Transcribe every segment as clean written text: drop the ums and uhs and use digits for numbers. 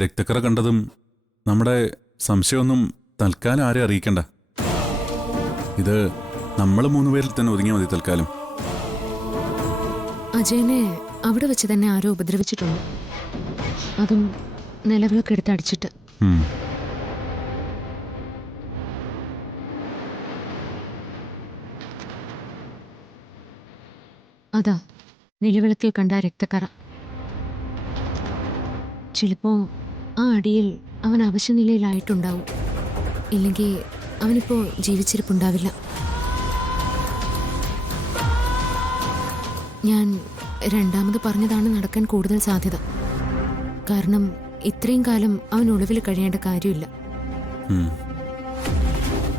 രക്തക്കറ കണ്ടതും നമ്മുടെ സംശയമൊന്നും തൽക്കാലം ആരെ അറിയിക്കണ്ട. ഇത് നമ്മൾ 3 പേരിൽ തന്നെ ഒതുങ്ങിയാൽ മതി തൽക്കാലം. അജയനെ അവിടെ വെച്ച് തന്നെ ആരോ ഉപദ്രവിച്ചിട്ടുണ്ട്. അതും നിലവിളക്ക് എടുത്ത് അടിച്ചിട്ട്. അതാ നിലവിളക്കിൽ കണ്ട രക്തക്കറ. ചിലപ്പോ ആ അടിയിൽ അവൻ അവശനിലയിലായിട്ടുണ്ടാവും. ഇല്ലെങ്കിൽ അവനിപ്പോ ജീവിച്ചിരിപ്പുണ്ടാവില്ല. ഞാൻ രണ്ടാമത് പറഞ്ഞതാണ് നടക്കാൻ കൂടുതൽ സാധ്യത. കാരണം ഇത്രയും കാലം അവൻ ഒളിവിൽ കഴിയേണ്ട കാര്യമില്ല.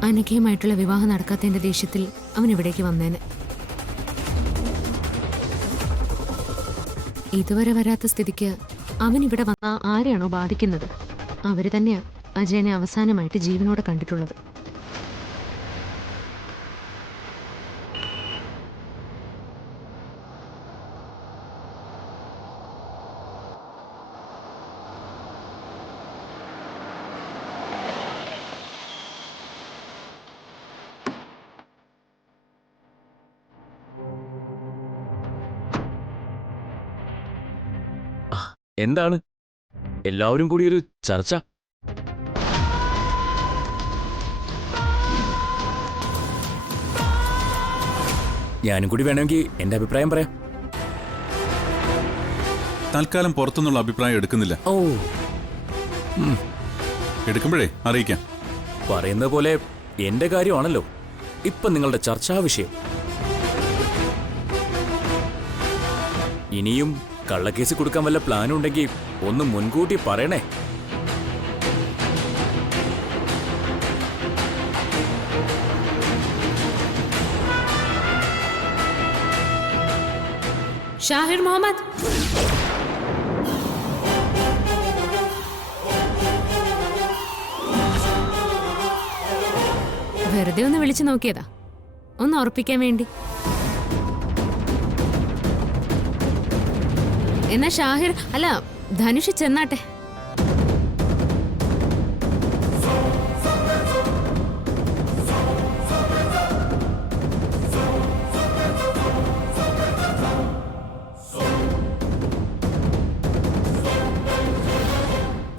അനഘയുമായിട്ടുള്ള വിവാഹം നടക്കാത്തതിന്റെ ദേഷ്യത്തിൽ അവൻ ഇവിടേക്ക് വന്നേനെ. ഇതുവരെ വരാത്ത സ്ഥിതിക്ക് അവൻ ഇവിടെ വന്ന ആരെയാണോ ബാധിക്കുന്നത് അവര് തന്നെയാ അജയനെ അവസാനമായിട്ട് ജീവനോടെ കണ്ടിട്ടുള്ളത്. എന്താണ് എല്ലാവരും കൂടി ഒരു ചർച്ച? ഞാനും കൂടി വേണമെങ്കിൽ എന്റെ അഭിപ്രായം പറയാം. തൽക്കാലം പുറത്തുനിന്നുള്ള അഭിപ്രായം എടുക്കുന്നില്ല. ഓ, എടുക്കുമ്പോഴേ അറിയിക്കാം. പറയുന്നത് പോലെ എന്റെ കാര്യമാണല്ലോ ഇപ്പൊ നിങ്ങളുടെ ചർച്ചാ വിഷയം. ഇനിയും കള്ളക്കേസ് കൊടുക്കാൻ വല്ല പ്ലാനും ഉണ്ടെങ്കിൽ ഒന്ന് മുൻകൂട്ടി പറയണേ. ഷാഹിർ മുഹമ്മദ്, വെറുതെ ഒന്ന് വിളിച്ചു നോക്കിയതാ, ഒന്ന് ഉറപ്പിക്കാൻ വേണ്ടി. എന്നാ ഷാഹിർ അല്ല ധനുഷ് ചെന്നാട്ടെ.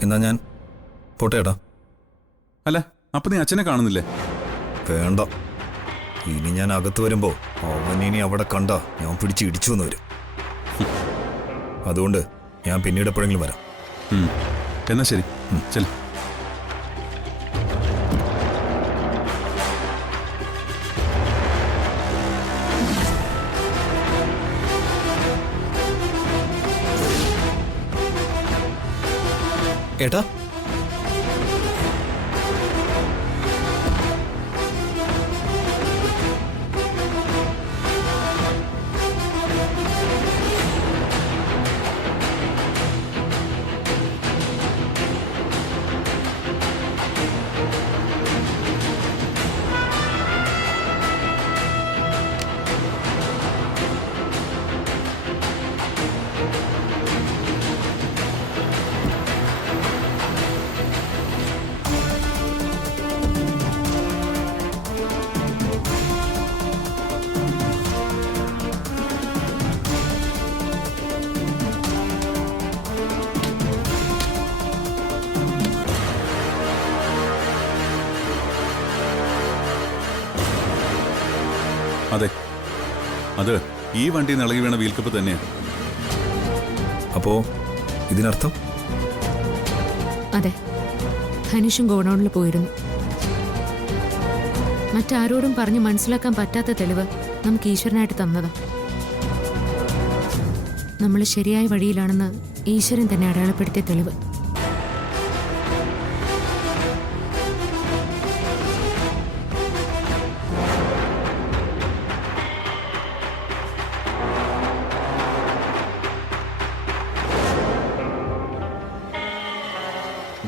എന്നാ ഞാൻ പോട്ടെ ഏട്ടാ. അല്ല, അപ്പൊ നീ അച്ഛനെ കാണുന്നില്ലേ? വേണ്ട, ഇനി ഞാൻ അകത്ത് വരുമ്പോ അവനിനി അവിടെ കണ്ട ഞാൻ പിടിച്ച് ഇടിച്ചു വന്ന് വരും. അതുകൊണ്ട് ഞാൻ പിന്നീട് എപ്പോഴെങ്കിലും വരാം. എന്നാ ശരി, ചെല്. ഏട്ടാ, അതെ, അത് ഈ വണ്ടി നിളകി വീണ വീൽക്കപ്പ് തന്നെയാണ്. അപ്പോ ഇതിനർത്ഥം? അതെ, ധനുഷും ഗോഡൌണിൽ പോയിരുന്നു. മറ്റാരോടും പറഞ്ഞ് മനസ്സിലാക്കാൻ പറ്റാത്ത തെളിവ് നമുക്ക് ഈശ്വരനായിട്ട് തന്നതാ. നമ്മൾ ശരിയായ വഴിയിലാണെന്ന് ഈശ്വരൻ തന്നെ അടയാളപ്പെടുത്തിയ തെളിവ്.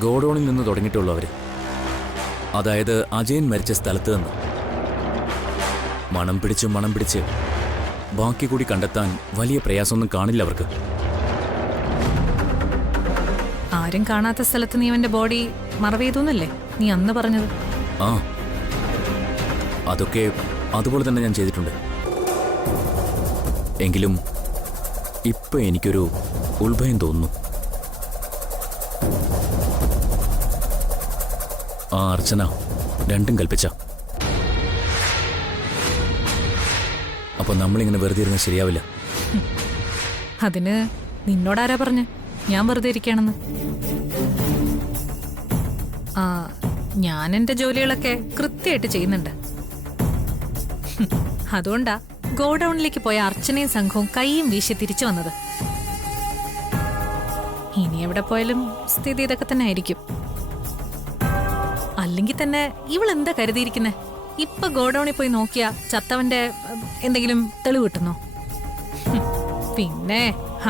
ഗോഡൌണിൽ നിന്ന് തുടങ്ങിയിട്ടുള്ളൂ അവര്. അതായത് അജയൻ മരിച്ച സ്ഥലത്ത് നിന്ന് മണം പിടിച്ച് ബാക്കി കൂടി കണ്ടെത്താൻ വലിയ പ്രയാസമൊന്നും കാണില്ല അവർക്ക്. ആരും കാണാത്ത സ്ഥലത്ത് നീ അവന്റെ ബോഡി മറവ് ചെയ്തു നീ അന്ന് പറഞ്ഞത്. ആ അതൊക്കെ അതുപോലെ തന്നെ ഞാൻ ചെയ്തിട്ടുണ്ട്. എങ്കിലും ഇപ്പൊ എനിക്കൊരു ഉത്ഭയം തോന്നുന്നു. ആ അർച്ചന രണ്ടും കൽപ്പിച്ച. അപ്പൊ നമ്മളിങ്ങനെ വെറുതെ ഇരുന്ന് ശരിയാവില്ല. അതിന് നിന്നോടാരാ പറഞ്ഞ് ഞാൻ വെറുതെ ഇരിക്കുകയാണെന്ന്? ആ, ഞാൻ എന്റെ ജോലികളൊക്കെ കൃത്യമായിട്ട് ചെയ്യുന്നുണ്ട്. അതുകൊണ്ടാ ഗോഡൌണിലേക്ക് പോയ അർച്ചനയും സംഘവും കൈയും വീശി തിരിച്ചു വന്നത്. ഇനി എവിടെ പോയാലും സ്ഥിതി ഇതൊക്കെ തന്നെ ആയിരിക്കും. അല്ലെങ്കിൽ തന്നെ ഇവൾ എന്താ കരുതിയിരിക്കുന്നെ? ഇപ്പൊ ഗോഡൌണിൽ പോയി നോക്കിയാ ചത്തവന്റെ എന്തെങ്കിലും തെളിവ് കിട്ടുന്നോ? പിന്നെ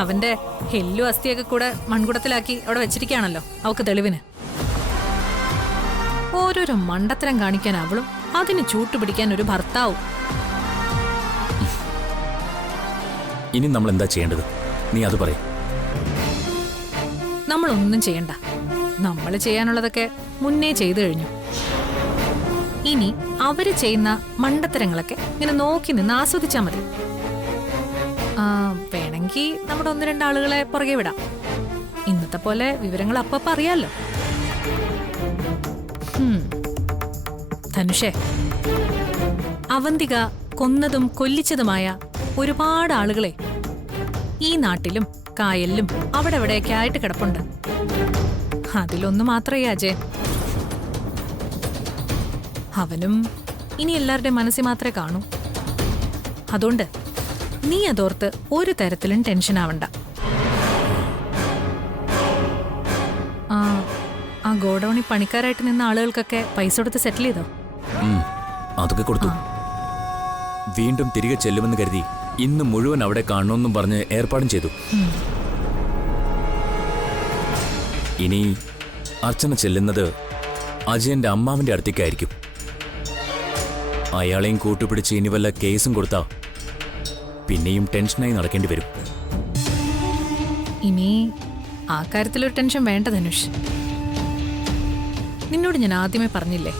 അവന്റെ ഹെല്ലു അസ്ഥിയൊക്കെ കൂടെ മൺകുടത്തിലാക്കി അവിടെ വെച്ചിരിക്കുകയാണല്ലോ അവക്ക് തെളിവിന്. ഓരോരോ മണ്ടത്തരം കാണിക്കാൻ അവളും അതിന് ചൂട്ടുപിടിക്കാൻ ഒരു ഭർത്താവും. ഇനി നമ്മൾ എന്താ ചെയ്യേണ്ടത്? നീ അത് പറയും. നമ്മളൊന്നും ചെയ്യണ്ട. നമ്മൾ ചെയ്യാനുള്ളതൊക്കെ മുന്നേ ചെയ്തു കഴിഞ്ഞു. ഇനി അവര് ചെയ്യുന്ന മണ്ടത്തരങ്ങളൊക്കെ ഇങ്ങനെ നോക്കി നിന്ന് ആസ്വദിച്ചാ മതി. വേണമെങ്കിൽ നമ്മുടെ 1-2 ആളുകളെ പുറകെ വിടാം. ഇന്നത്തെ പോലെ വിവരങ്ങൾ അപ്പപ്പ അറിയാലോ. ധനുഷേ, അവന്തിക കൊന്നതും കൊല്ലിച്ചതുമായ ഒരുപാട് ആളുകളെ ഈ നാട്ടിലും കായലിലും അവിടെ എവിടെയൊക്കെ ആയിട്ട് കിടപ്പുണ്ട്. അതിലൊന്നു മാത്രമേ അജയൻ. അവനും ഇനി എല്ലാവരുടെയും മനസ്സിൽ മാത്രമേ കാണൂ. അതുകൊണ്ട് നീ അതോർത്ത് ഒരു തരത്തിലും ടെൻഷൻ ആവണ്ട. ആ ഗോഡൌണിൽ പണിക്കാരായിട്ട് നിന്ന ആളുകൾക്കൊക്കെ പൈസ കൊടുത്ത് സെറ്റിൽ ചെയ്തോ? അതൊക്കെ കൊടുത്തു. വീണ്ടും തിരികെ ചെല്ലുമെന്ന് കരുതി ഇന്ന് മുഴുവൻ അവിടെ കാണണമെന്നും പറഞ്ഞ് ഏർപ്പാടും ചെയ്തു. ഇനി അർച്ചന ചെല്ലുന്നത് അജയന്റെ അമ്മാവിന്റെ അടുത്തേക്കായിരിക്കും. അയാളെയും കൂട്ടുപിടിച്ച് ഇനി വല്ല കേസും കൊടുത്താ പിന്നെയും ടെൻഷനായി നടക്കേണ്ടി വരും. ഇനി ആ കാര്യത്തിലൊരു ടെൻഷൻ വേണ്ട ധനുഷ്. നിന്നോട് ഞാൻ ആദ്യമേ പറഞ്ഞില്ലേ,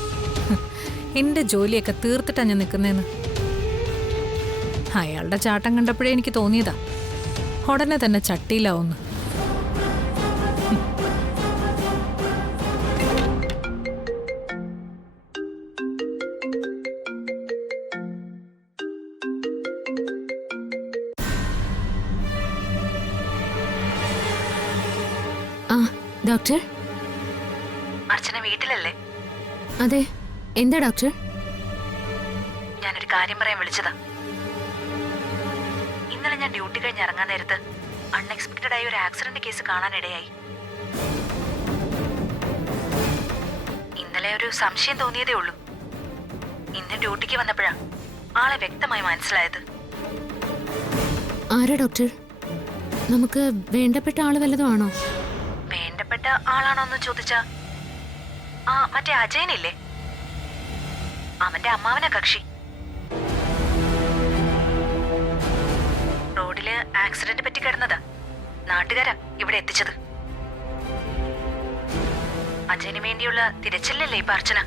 എന്റെ ജോലിയൊക്കെ തീർത്തിട്ടാ ഞാൻ നിൽക്കുന്നതെന്ന്. അയാളുടെ ചാട്ടം കണ്ടപ്പോഴേ എനിക്ക് തോന്നിയതാ ഉടനെ തന്നെ ചട്ടിയിലാവുന്നു. ആ ഡോക്ടർ. അർച്ചന വീട്ടിലല്ലേ? അതെ, എന്താ ഡോക്ടർ? ഞാനൊരു കാര്യം പറയാൻ വിളിച്ചതാ. ഇന്നലെ ഞാൻ ഡ്യൂട്ടി കഴിഞ്ഞ് ഇറങ്ങാൻ നേരത്ത് അൺഎക്സ്പെക്റ്റഡ് ആയി ഒരു ആക്സിഡന്റ് കേസ് കാണാനിടയായി. ഇന്നലെ ഒരു സംശയം തോന്നിയതേ ഉള്ളൂ. ഇന്ന് ഡ്യൂട്ടിക്ക് വന്നപ്പോഴാ ആളെ വ്യക്തമായി മനസ്സിലായത്. ആരാ ഡോക്ടർ? നമുക്ക് വേണ്ടപ്പെട്ട ആള് വല്ലതും ആണോ? വേണ്ടപ്പെട്ട ആളാണോന്ന് ചോദിച്ചാ മറ്റേ അജയനില്ലേ, അവന്റെ അമ്മാവനാ കക്ഷി. റോഡില് ആക്സിഡന്റ് പറ്റി കിടന്നതാ നാട്ടുകാരാ ഇവിടെ എത്തിച്ചത്. അജയന് വേണ്ടിയുള്ള തിരച്ചിലല്ലേ ഇപ്പൊ അർച്ചന.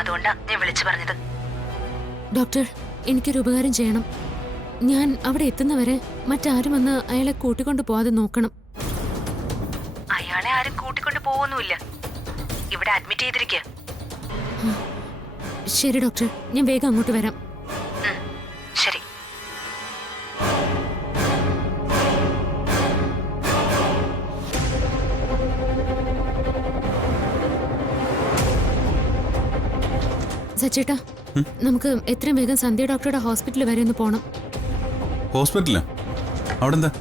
അതുകൊണ്ടാ ഞാൻ വിളിച്ചു പറഞ്ഞത്. ഡോക്ടർ, എനിക്കൊരു ഉപകാരം ചെയ്യണം. ഞാൻ അവിടെ എത്തുന്നവരെ മറ്റാരും വന്ന് അയാളെ കൂട്ടിക്കൊണ്ടു പോവാതെ നോക്കണം. അയാളെ ആരും കൂട്ടിക്കൊണ്ട് പോവൊന്നുമില്ല. ഇവിടെ അഡ്മിറ്റ് ചെയ്തിരിക്കുക. ശരി ഡോക്ടർ, ഞാൻ വേഗം അങ്ങോട്ട് വരാം. ശരി. സച്ചേട്ടാ, നമുക്ക് എത്രയും വേഗം സന്ധ്യ ഡോക്ടറുടെ ഹോസ്പിറ്റലിൽ വരെ ഒന്ന് പോണം. ഹോസ്പിറ്റലാ? അവിടെ എന്താ?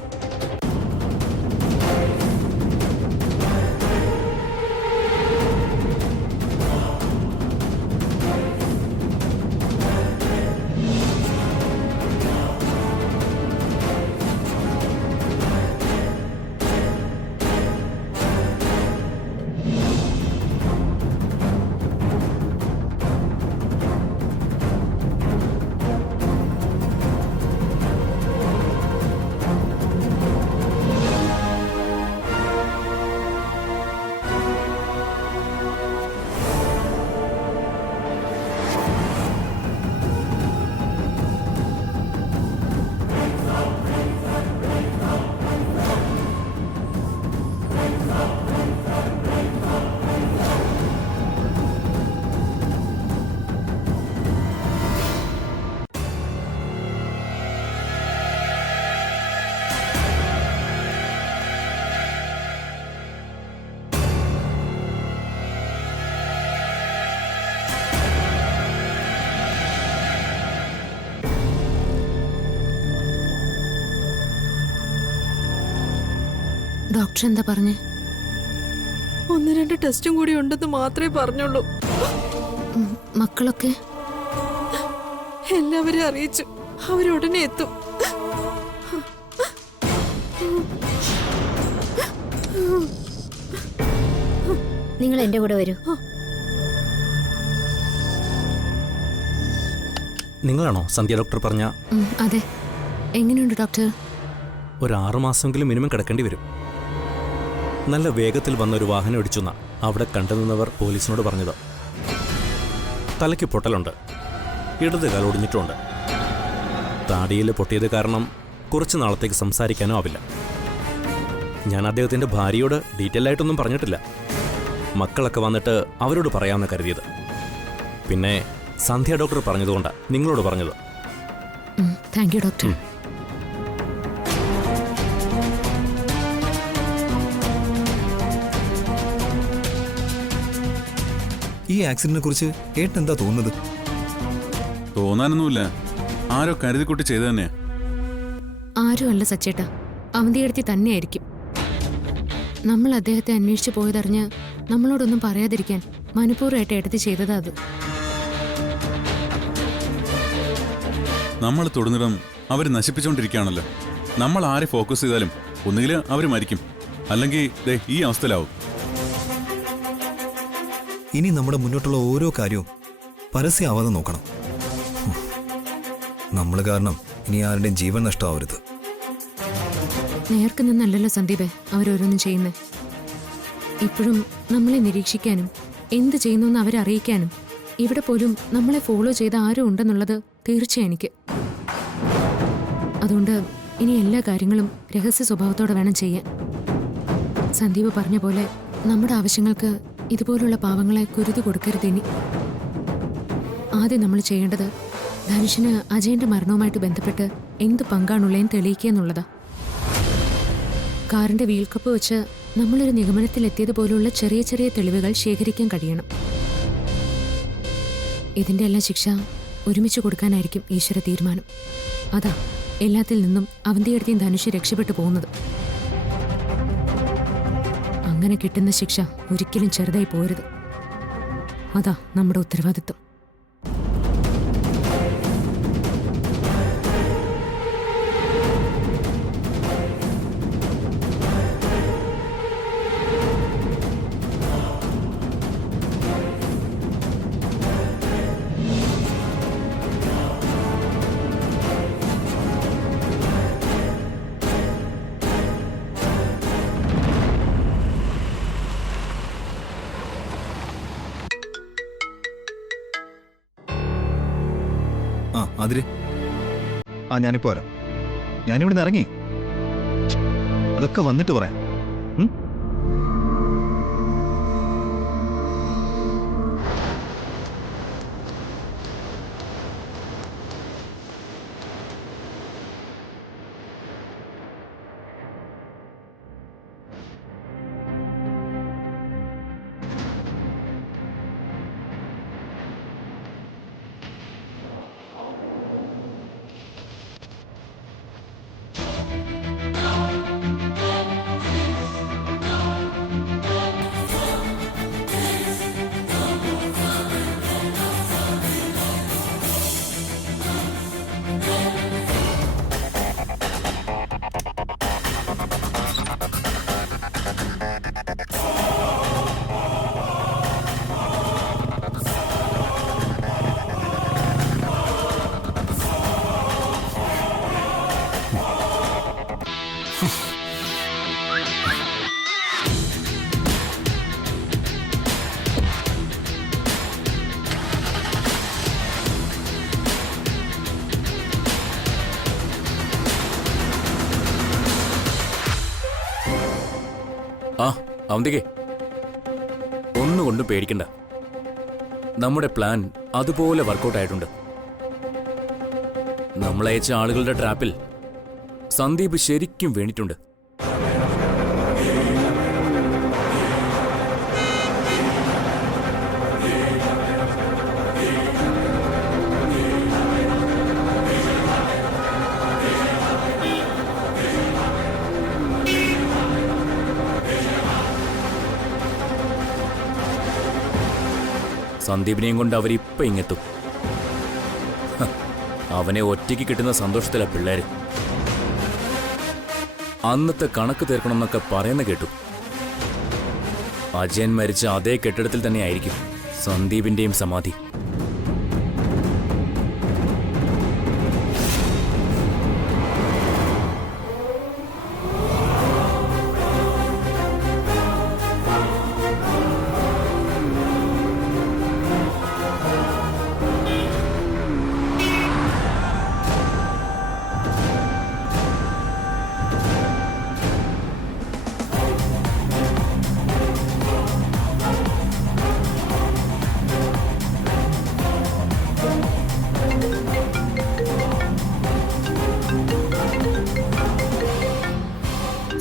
ഡോക്ടർ എന്താ പറഞ്ഞേ? 1-2 ടെസ്റ്റും കൂടി ഉണ്ടെന്ന് മാത്രമേ പറഞ്ഞുള്ളൂ. മക്കളൊക്കെ? എല്ലാവരെയും അറിയിച്ചു. അവരുടനെ എത്തും. നിങ്ങൾ എന്റെ കൂടെ വരൂ. നിങ്ങളാണോ സന്ധ്യ ഡോക്ടർ പറഞ്ഞ? അതെ. എങ്ങനെയുണ്ട് ഡോക്ടർ? ഒരു 6 മാസമെങ്കിലും മിനിമം കിടക്കേണ്ടി വരും. നല്ല വേഗത്തിൽ വന്നൊരു വാഹനം ഇടിച്ചെന്ന അവിടെ കണ്ടുനിന്നവർ പോലീസിനോട് പറഞ്ഞത്. തലയ്ക്ക് പൊട്ടലുണ്ട്, ഇടത് കാൽ ഒടിഞ്ഞിട്ടുമുണ്ട്. താടിയിൽ പൊട്ടിയത് കാരണം കുറച്ച് നാളത്തേക്ക് സംസാരിക്കാനോ ആവില്ല. ഞാൻ അദ്ദേഹത്തിൻ്റെ ഭാര്യയോട് ഡീറ്റെയിൽ ആയിട്ടൊന്നും പറഞ്ഞിട്ടില്ല. മക്കളൊക്കെ വന്നിട്ട് അവരോട് പറയാമെന്ന് കരുതിയത്. പിന്നെ സന്ധ്യ ഡോക്ടർ പറഞ്ഞതുകൊണ്ടാണ് നിങ്ങളോട് പറഞ്ഞത്. Thank you doctor. ഈ ആക്സിഡന്റിനെ കുറിച്ച് ഏട്ടൻ എന്താ തോന്നുന്നത്? തോന്നാനൊന്നുമില്ല, ആരോ കരുതിക്കുട്ടി ചെയ്തു തന്നെയാ. ആരും അല്ല സച്ചേട്ടാ, അവന്തിയെടുത്തി തന്നെയായിരിക്കും. നമ്മൾ അദ്ദേഹത്തെ അന്വേഷിച്ചു പോയതറിഞ്ഞ് നമ്മളോടൊന്നും പറയാതിരിക്കാൻ മനഃപൂർവ്വമായിട്ട് എടുത്ത് ചെയ്തതാ അത്. നമ്മൾ തൊടുന്നിടം അവർ നശിപ്പിച്ചുകൊണ്ടിരിക്കുകയാണല്ലോ. നമ്മൾ ആരെ ഫോക്കസ് ചെയ്താലും ഒന്നുകിൽ അവർ മരിക്കും, അല്ലെങ്കിൽ ദേ ഈ അവസ്ഥയിലാവും. ഇനി നമ്മുടെ മുന്നോട്ടുള്ള ഓരോ കാര്യവും പരസ്യമാവാതെ നോക്കണം. നമ്മൾ കാരണം ഇനി ആരുടെയും ജീവൻ നഷ്ടമാവരുത്. നേർക്ക് നിന്നല്ലല്ലോ സന്ദീപേ അവരോരോന്നും ചെയ്യുന്നേ. ഇപ്പോഴും നമ്മളെ നിരീക്ഷിക്കാനും എന്ത് ചെയ്യുന്നു അവരെ അറിയിക്കാനും ഇവിടെ പോലും നമ്മളെ ഫോളോ ചെയ്ത ആരും ഉണ്ടെന്നുള്ളത് തീർച്ചയായും എനിക്ക്. അതുകൊണ്ട് ഇനി എല്ലാ കാര്യങ്ങളും രഹസ്യ സ്വഭാവത്തോടെ വേണം ചെയ്യാൻ. സന്ദീപ് പറഞ്ഞ പോലെ നമ്മുടെ ആവശ്യങ്ങൾക്ക് ഇതുപോലുള്ള പാവങ്ങളെ കുരുതി കൊടുക്കരുത്. ഇനി ആദ്യം നമ്മൾ ചെയ്യേണ്ടത് ധനുഷിന് അജയന്റെ മരണവുമായിട്ട് ബന്ധപ്പെട്ട് എന്ത് പങ്കാണുള്ളതെന്ന് തെളിയിക്കുക എന്നുള്ളതാ. കാറിന്റെ വീൽ കപ്പ് വെച്ച് നമ്മളൊരു നിഗമനത്തിലെത്തിയതുപോലുള്ള ചെറിയ ചെറിയ തെളിവുകൾ ശേഖരിക്കാൻ കഴിയണം. ഇതിന്റെ എല്ലാം ശിക്ഷ ഒരുമിച്ച് കൊടുക്കാനായിരിക്കും ഈശ്വര തീരുമാനം. അതാ എല്ലാത്തിൽ നിന്നും അവന്തിയെടുത്തേയും ധനുഷ് രക്ഷപ്പെട്ടു പോകുന്നത്. അങ്ങനെ കിട്ടുന്ന ശിക്ഷ ഒരിക്കലും ചെറുതായി പോരുത്. അതാ നമ്മുടെ ഉത്തരവാദിത്വം. അതിര് ഞാനിപ്പോ വരാം. ഞാനിവിടെ നിന്ന് ഇറങ്ങി. അതൊക്കെ വന്നിട്ട് പറയാം. അവന്തികെ, ഒന്നുകൊണ്ടും പേടിക്കണ്ട. നമ്മുടെ പ്ലാൻ അതുപോലെ വർക്കൗട്ട് ആയിട്ടുണ്ട്. നമ്മളയച്ച ആളുകളുടെ ട്രാപ്പിൽ സന്ദീപ് ശരിക്കും വീണിട്ടുണ്ട്. സന്ദീപിനെയും കൊണ്ട് അവരിപ്പം ഇങ്ങെത്തും. ഹ, അവനെ ഒറ്റയ്ക്ക് കിട്ടുന്ന സന്തോഷത്തിലാ പിള്ളേര്. അന്നത്തെ കണക്ക് തീർക്കണമെന്നൊക്കെ പറയുന്ന കേട്ടു. അജയൻ മരിച്ച അതേ കെട്ടിടത്തിൽ തന്നെയായിരിക്കും സന്ദീപിന്റെയും സമാധി.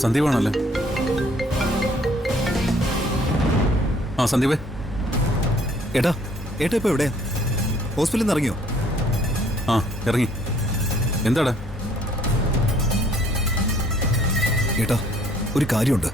സന്ദീപാണല്ലേ? ആ സന്ദീപേ. ഏട്ടാ ഏട്ടാ ഇപ്പൊ എവിടെയാ? ഹോസ്പിറ്റലിൽ നിന്ന് ഇറങ്ങിയോ? ആ ഇറങ്ങി. എന്താടാ? ഏട്ടാ ഒരു കാര്യമുണ്ട്.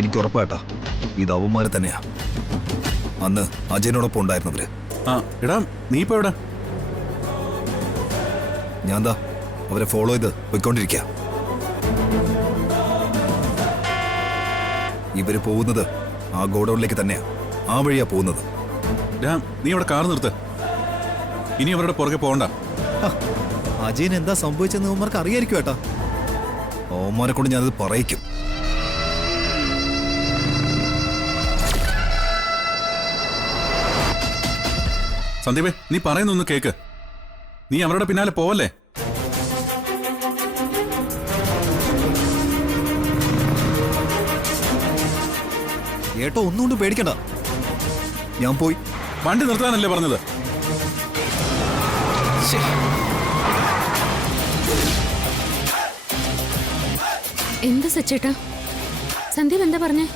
എനിക്ക് ഉറപ്പാട്ടാ ഇത് അവന്മാരെ തന്നെയാ. അന്ന് അജയനോടൊപ്പം ഉണ്ടായിരുന്നവര്. ആ എടാ നീ ഇപ്പൊ എവിടെ? ഞാൻ ദാ അവരെ ഫോളോ ചെയ്ത് പോയിക്കൊണ്ടിരിക്കുക. ഇവര് പോകുന്നത് ആ ഗോഡൌണിലേക്ക് തന്നെയാ. ആ വഴിയാ പോകുന്നത്. നീ അവിടെ കാർ നിർത്ത്. ഇനി അവരുടെ പുറകെ പോകണ്ട. അജയൻ എന്താ സംഭവിച്ചെന്ന് അവന്മാർക്ക് അറിയായിരിക്കും ഏട്ടാ. അവന്മാരെ കൊണ്ട് ഞാനത് പറയിക്കും. സന്ദീപേ നീ പറയുന്നൊന്ന് കേക്ക്. നീ അവരുടെ പിന്നാലെ പോവല്ലേ? ഏട്ടോ ഒന്നുകൊണ്ട് പേടിക്കണ്ട. ഞാൻ പോയി വണ്ടി നിർത്താനല്ലേ പറഞ്ഞത്? എന്താ സച്ചേട്ടാ? സന്ദീപ് എന്താ പറഞ്ഞേ?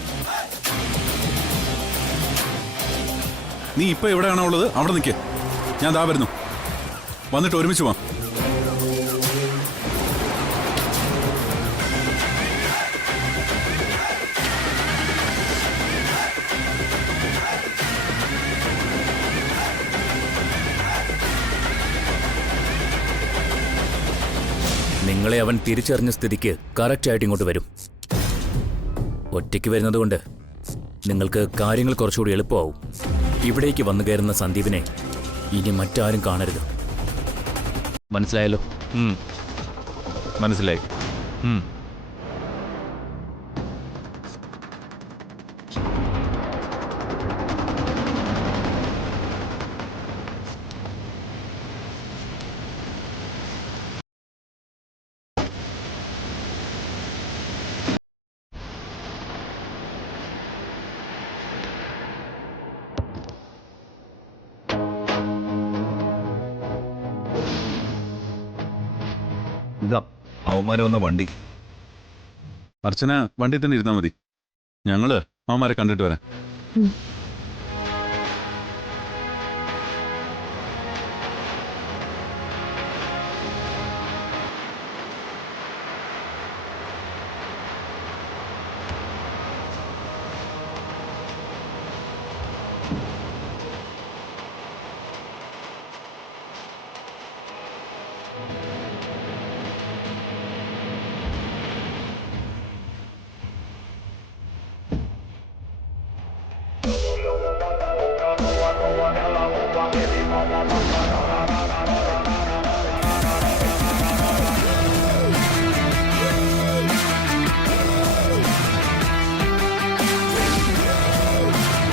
നീ ഇപ്പൊ എവിടെയാണോ ഉള്ളത് അവിടെ നിൽക്ക്. ഞാൻ ദാ വരുന്നു. വന്നിട്ട് ഒരുമിച്ച് പോവാം. നിങ്ങളെ അവൻ തിരിച്ചറിഞ്ഞ സ്ഥിതിക്ക് കറക്റ്റായിട്ട് ഇങ്ങോട്ട് വരും. ഒറ്റയ്ക്ക് വരുന്നതുകൊണ്ട് നിങ്ങൾക്ക് കാര്യങ്ങൾ കുറച്ചുകൂടി എളുപ്പമാവും. ഇവിടേക്ക് വന്നു കയറുന്ന സന്ദീപിനെ ഇനി മറ്റാരും കാണരുത്. മനസ്സിലായല്ലോ? മനസ്സിലായി. ഇതാ അവന്മാരെ വന്ന വണ്ടി. അർച്ചന വണ്ടി തന്നെ ഇരുന്നാൽ മതി. ഞങ്ങള് അവന്മാരെ കണ്ടിട്ട് വരാം. Vamos a